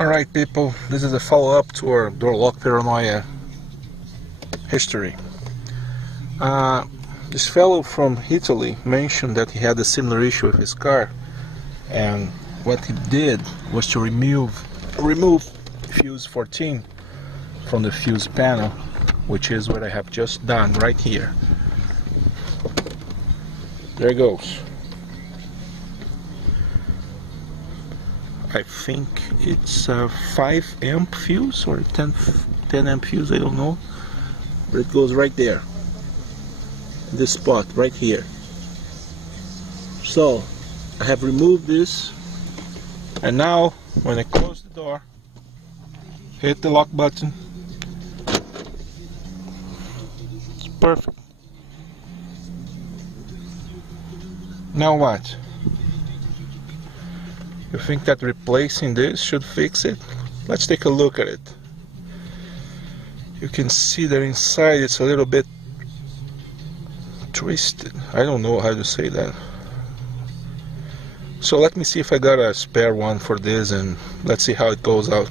Alright people, this is a follow-up to our Door Lock Paranoia history. This fellow from Italy mentioned that he had a similar issue with his car, and what he did was to remove fuse 14 from the fuse panel, which is what I have just done right here. There it goes. I think it's a 5 amp fuse or 10 amp fuse, I don't know, but it goes right there, this spot right here. So I have removed this, and now when I close the door, hit the lock button, it's perfect. Now what? You think that replacing this should fix it? Let's take a look at it. You can see that inside it's a little bit twisted. I don't know how to say that. So let me see if I got a spare one for this, and let's see how it goes out.